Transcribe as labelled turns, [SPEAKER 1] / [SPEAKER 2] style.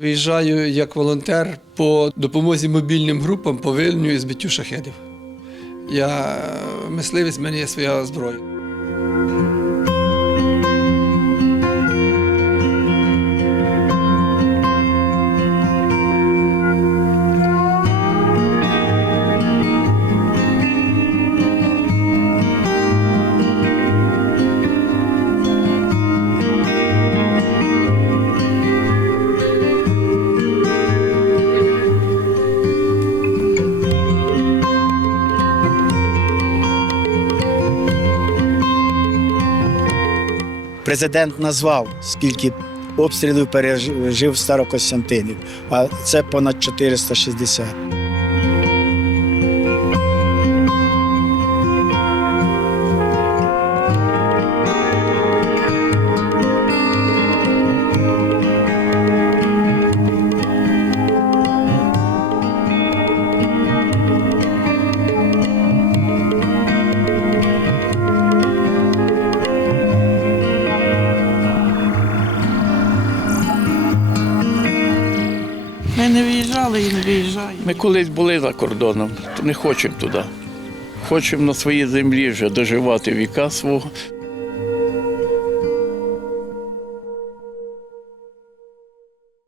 [SPEAKER 1] Виїжджаю як волонтер по допомозі мобільним групам по вильню і збиттю шахедів. Я мисливець, в мене є своя зброя.
[SPEAKER 2] Президент назвав, скільки обстрілів пережив Старокостянтинів, а це понад 460.
[SPEAKER 3] Ми не виїжджали і не виїжджаємо.
[SPEAKER 4] Ми колись були за кордоном, не хочемо туди. Хочемо на своїй землі вже доживати віка свого.